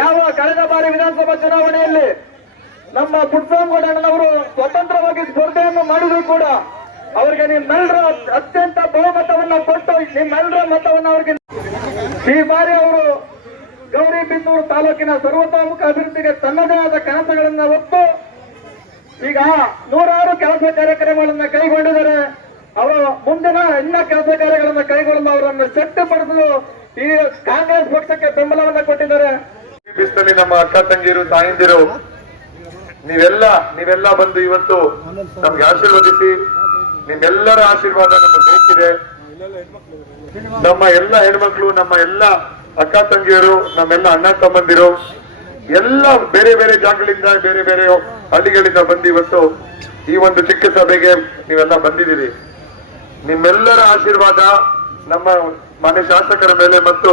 ಯಾವ ಕಳೆದ ಬಾರಿ ವಿಧಾನಸಭಾ ಚುನಾವಣೆಯಲ್ಲಿ ನಮ್ಮ ಪುಟ್ಟಸ್ವಾಮಿಗೌಡಣ್ಣನವರು ಸ್ವತಂತ್ರವಾಗಿ ಸ್ಪರ್ಧೆಯನ್ನು ಮಾಡಿದ್ರು ಕೂಡ ಅವರಿಗೆ ನಿಮ್ಮೆಲ್ಲರ ಅತ್ಯಂತ ಬಹುಮತವನ್ನ ಕೊಟ್ಟು ನಿಮ್ಮೆಲ್ಲರ ಮತವನ್ನು ಅವರಿಗೆ ಈ ಬಾರಿ ಅವರು ಗೌರಿಬಿದನೂರು ತಾಲೂಕಿನ ಸರ್ವತೋಮುಖ ಅಭಿವೃದ್ಧಿಗೆ ತನ್ನದೇ ಆದ ಕನಸುಗಳನ್ನ ಹೊತ್ತು ಈಗ ನೂರಾರು ಕೆಲಸ ಕಾರ್ಯಕ್ರಮಗಳನ್ನ ಕೈಗೊಂಡಿದ್ದಾರೆ. ಅವರು ಮುಂದಿನ ಇನ್ನ ಕೆಲಸ ಕಾರ್ಯಗಳನ್ನು ಕೈಗೊಳ್ಳಲು ಅವರನ್ನು ಶಕ್ತಿಪಡಿಸಲು ಈ ಕಾಂಗ್ರೆಸ್ ಪಕ್ಷಕ್ಕೆ ಬೆಂಬಲವನ್ನ ಕೊಟ್ಟಿದ್ದಾರೆ. ಬಿಸಿಲಲ್ಲಿ ನಮ್ಮ ಅಕ್ಕ ತಂಗಿರು ತಾಯಿಂದಿರು ನೀವೆಲ್ಲ ಬಂದು ಇವತ್ತು ನಮ್ಗೆ ಆಶೀರ್ವದಿಸಿ ನಿಮ್ಮೆಲ್ಲರ ಆಶೀರ್ವಾದ ನಮಗೆ ಬೇಕಿದೆ. ನಮ್ಮ ಎಲ್ಲ ಹೆಣ್ಮಕ್ಳು, ನಮ್ಮ ಎಲ್ಲ ಅಕ್ಕ ತಂಗಿಯರು, ನಮ್ಮೆಲ್ಲ ಅಣ್ಣ ತಮ್ಮಂದಿರು ಎಲ್ಲ ಬೇರೆ ಬೇರೆ ಜಾಗಗಳಿಂದ ಬೇರೆ ಬೇರೆ ಹಳ್ಳಿಗಳಿಂದ ಬಂದು ಇವತ್ತು ಈ ಒಂದು ಚಿಕ್ಕ ಸಭೆಗೆ ನೀವೆಲ್ಲ ಬಂದಿದ್ದೀರಿ. ನಿಮ್ಮೆಲ್ಲರ ಆಶೀರ್ವಾದ ನಮ್ಮ ಮಾನ್ಯ ಶಾಸಕರ ಮೇಲೆ ಮತ್ತು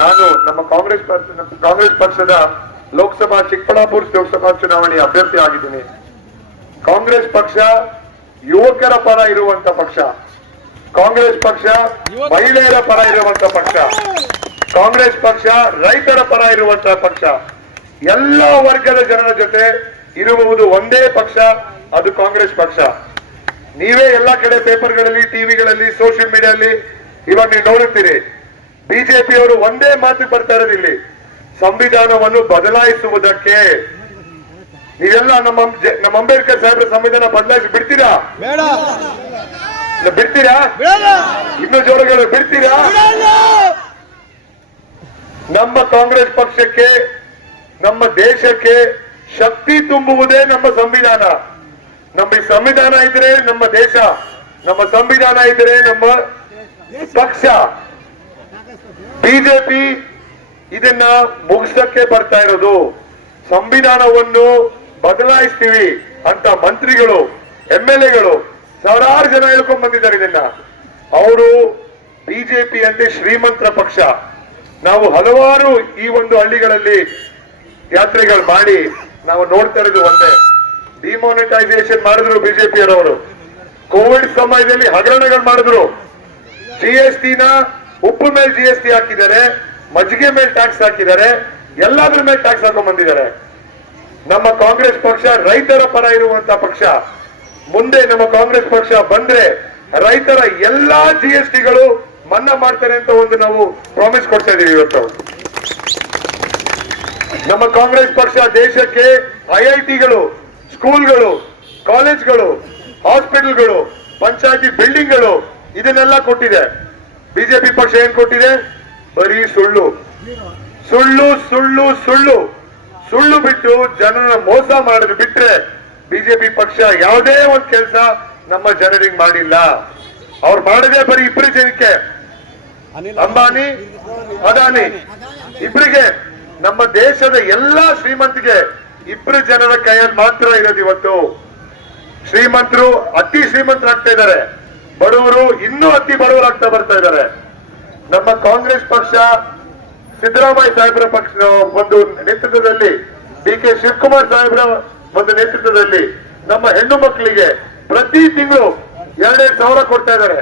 ನಾನು ನಮ್ಮ ಕಾಂಗ್ರೆಸ್ ಪಕ್ಷದ ಲೋಕಸಭಾ ಚಿಕ್ಕಬಳ್ಳಾಪುರ ಲೋಕಸಭಾ ಚುನಾವಣೆಯ ಅಭ್ಯರ್ಥಿ ಆಗಿದ್ದೀನಿ. ಕಾಂಗ್ರೆಸ್ ಪಕ್ಷ ಯುವಕರ ಪರ ಇರುವಂತ ಪಕ್ಷ, ಕಾಂಗ್ರೆಸ್ ಪಕ್ಷ ಮಹಿಳೆಯರ ಪರ ಇರುವಂತ ಪಕ್ಷ, ಕಾಂಗ್ರೆಸ್ ಪಕ್ಷ ರೈತರ ಪರ ಇರುವಂತಹ ಪಕ್ಷ, ಎಲ್ಲ ವರ್ಗದ ಜನರ ಜೊತೆ ಇರುವುದು ಒಂದೇ ಪಕ್ಷ, ಅದು ಕಾಂಗ್ರೆಸ್ ಪಕ್ಷ. ನೀವೇ ಎಲ್ಲಾ ಕಡೆ ಪೇಪರ್ಗಳಲ್ಲಿ, ಟಿವಿಗಳಲ್ಲಿ, ಸೋಷಿಯಲ್ ಮೀಡಿಯಾದಲ್ಲಿ ಇವಾಗ ನೀವು ನೋಡುತ್ತೀರಿ. ಬಿಜೆಪಿಯವರು ಒಂದೇ ಮಾತು ಬರ್ತಾ ಇರೋದಿಲ್ಲಿ, ಸಂವಿಧಾನವನ್ನು ಬದಲಾಯಿಸುವುದಕ್ಕೆ. ನೀವೆಲ್ಲ ನಮ್ಮ ಅಂಬೇಡ್ಕರ್ ಸಾಹೇಬ್ರ ಸಂವಿಧಾನ ಬದಲಾಯಿಸಿ ಬಿಡ್ತೀರಾ? ಬಿಡ್ತೀರಾ? ಇನ್ನು ಜೋರಗಳು ಬಿಡ್ತೀರಾ? ನಮ್ಮ ಕಾಂಗ್ರೆಸ್ ಪಕ್ಷಕ್ಕೆ, ನಮ್ಮ ದೇಶಕ್ಕೆ ಶಕ್ತಿ ತುಂಬುವುದೇ ನಮ್ಮ ಸಂವಿಧಾನ. ನಮ್ಮ ಈ ಸಂವಿಧಾನ ಇದ್ರೆ ನಮ್ಮ ದೇಶ, ನಮ್ಮ ಸಂವಿಧಾನ ಇದ್ರೆ ನಮ್ಮ ಪಕ್ಷ. ಬಿಜೆಪಿ ಇದನ್ನ ಮುಗಿಸಕ್ಕೆ ಬರ್ತಾ ಇರೋದು. ಸಂವಿಧಾನವನ್ನು ಬದಲಾಯಿಸ್ತೀವಿ ಅಂತ ಮಂತ್ರಿಗಳು, MLAಗಳು ಸಾವಿರಾರು ಜನ ಹೇಳ್ಕೊಂಡ್ ಬಂದಿದ್ದಾರೆ ಇದನ್ನ. ಅವರು ಬಿಜೆಪಿ ಅಂತೆ ಶ್ರೀಮಂತರ ಪಕ್ಷ. ನಾವು ಹಲವಾರು ಈ ಒಂದು ಹಳ್ಳಿಗಳಲ್ಲಿ ಯಾತ್ರೆಗಳು ಮಾಡಿ ನಾವು ನೋಡ್ತಾ ಇರೋದು ಒಂದೇ, ಡಿಮಾನಿಟೈಸೇಷನ್ ಮಾಡಿದ್ರು ಬಿಜೆಪಿಯರವರು. ಕೋವಿಡ್ ಸಮಯದಲ್ಲಿ ಹಗರಣಗಳು ಮಾಡಿದ್ರು. GST ಉಪ್ಪು ಮೇಲೆ GST ಹಾಕಿದ್ದಾರೆ, ಮಜ್ಜಿಗೆ ಮೇಲೆ ಟ್ಯಾಕ್ಸ್ ಹಾಕಿದ್ದಾರೆ, ಎಲ್ಲಾದ್ರ ಮೇಲೆ ಟ್ಯಾಕ್ಸ್ ಹಾಕೊಂಡ್ ಬಂದಿದ್ದಾರೆ. ನಮ್ಮ ಕಾಂಗ್ರೆಸ್ ಪಕ್ಷ ರೈತರ ಪರ ಇರುವಂತ ಪಕ್ಷ. ಮುಂದೆ ನಮ್ಮ ಕಾಂಗ್ರೆಸ್ ಪಕ್ಷ ಬಂದ್ರೆ ರೈತರ ಎಲ್ಲಾ GSTಗಳು ಮನ್ನಾ ಮಾಡ್ತಾರೆ ಅಂತ ಒಂದು ನಾವು ಪ್ರಾಮಿಸ್ ಕೊಡ್ತಾ ಇದೀವಿ ಇವತ್ತು. ನಮ್ಮ ಕಾಂಗ್ರೆಸ್ ಪಕ್ಷ ದೇಶಕ್ಕೆ IITಗಳು, ಸ್ಕೂಲ್ಗಳು, ಕಾಲೇಜ್ಗಳು, ಹಾಸ್ಪಿಟಲ್ಗಳು, ಪಂಚಾಯತಿ ಬಿಲ್ಡಿಂಗ್ಗಳು ಇದನ್ನೆಲ್ಲ ಕೊಟ್ಟಿದೆ. ಬಿಜೆಪಿ ಪಕ್ಷ ಏನ್ ಕೊಟ್ಟಿದೆ? ಬರೀ ಸುಳ್ಳು ಸುಳ್ಳು ಸುಳ್ಳು ಸುಳ್ಳು ಸುಳ್ಳು ಬಿಟ್ಟು ಜನರನ್ನ ಮೋಸ ಮಾಡೋದು ಬಿಟ್ರೆ ಬಿಜೆಪಿ ಪಕ್ಷ ಯಾವುದೇ ಒಂದು ಕೆಲಸ ನಮ್ಮ ಜನರಿಗೆ ಮಾಡಿಲ್ಲ. ಅವ್ರು ಮಾಡದೆ ಬರೀ ಇಬ್ಬರು ಜನಕ್ಕೆ, ಅಂಬಾನಿ, ಅದಾನಿ ಇಬ್ಬರಿಗೆ. ನಮ್ಮ ದೇಶದ ಎಲ್ಲಾ ಶ್ರೀಮಂತಿಗೆ ಇಬ್ಬರು ಜನರ ಕೈಯಲ್ಲಿ ಮಾತ್ರ ಇರೋದು ಇವತ್ತು. ಶ್ರೀಮಂತರು ಅತಿ ಶ್ರೀಮಂತರಾಗ್ತಾ ಇದ್ದಾರೆ, ಬಡವರು ಇನ್ನೂ ಅತಿ ಬಡವರಾಗ್ತಾ ಬರ್ತಾ ಇದ್ದಾರೆ. ನಮ್ಮ ಕಾಂಗ್ರೆಸ್ ಪಕ್ಷ ಸಿದ್ದರಾಮಯ್ಯ ಸಾಹೇಬ್ರ ಪಕ್ಷ ಒಂದು ನೇತೃತ್ವದಲ್ಲಿ, DK ಶಿವಕುಮಾರ್ ಸಾಹೇಬ್ರ ಒಂದು ನೇತೃತ್ವದಲ್ಲಿ ನಮ್ಮ ಹೆಣ್ಣು ಮಕ್ಕಳಿಗೆ ಪ್ರತಿ ತಿಂಗಳು 2,000 ಕೊಡ್ತಾ ಇದ್ದಾರೆ.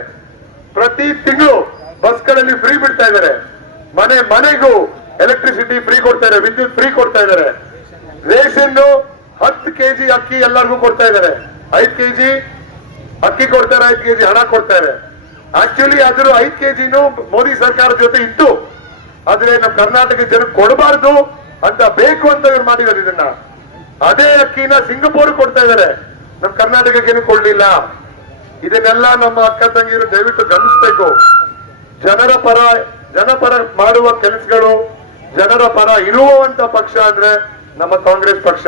ಪ್ರತಿ ತಿಂಗಳು ಬಸ್ಗಳಲ್ಲಿ ಫ್ರೀ ಬಿಡ್ತಾ ಇದ್ದಾರೆ. ಮನೆಗೂ ಎಲೆಕ್ಟ್ರಿಸಿಟಿ ಫ್ರೀ ಕೊಡ್ತಾ ಇದ್ದಾರೆ, ವಿದ್ಯುತ್ ಫ್ರೀ ಕೊಡ್ತಾ ಇದ್ದಾರೆ. ರೇಷನ್ 10 kg ಅಕ್ಕಿ ಎಲ್ಲರಿಗೂ ಕೊಡ್ತಾ ಇದ್ದಾರೆ. 5 kg ಅಕ್ಕಿ ಕೊಡ್ತಾರೆ, 5 kg ಹಣ ಕೊಡ್ತಾರೆ. ಆಕ್ಚುಲಿ ಅದ್ರ 5 kgನು ಮೋದಿ ಸರ್ಕಾರದ ಜೊತೆ ಇತ್ತು, ಆದ್ರೆ ನಮ್ಮ ಕರ್ನಾಟಕ ಜನಕ್ಕೆ ಕೊಡಬಾರ್ದು ಅಂತ ಬೇಕು ಅಂತ ಇವ್ರು ಮಾಡಿದ್ದಾರೆ ಇದನ್ನ. ಅದೇ ಅಕ್ಕಿನ ಸಿಂಗಪೂರ್ ಕೊಡ್ತಾ ಇದ್ದಾರೆ, ನಮ್ಮ ಕರ್ನಾಟಕಕ್ಕೆ ಕೊಡ್ಲಿಲ್ಲ. ಇದನ್ನೆಲ್ಲ ನಮ್ಮ ಅಕ್ಕ ತಂಗಿಯರು ದಯವಿಟ್ಟು ಗಮನಿಸಬೇಕು. ಜನಪರ ಮಾಡುವ ಕೆಲಸಗಳು, ಜನರ ಪರ ಇರುವಂತ ಪಕ್ಷ ಅಂದ್ರೆ ನಮ್ಮ ಕಾಂಗ್ರೆಸ್ ಪಕ್ಷ.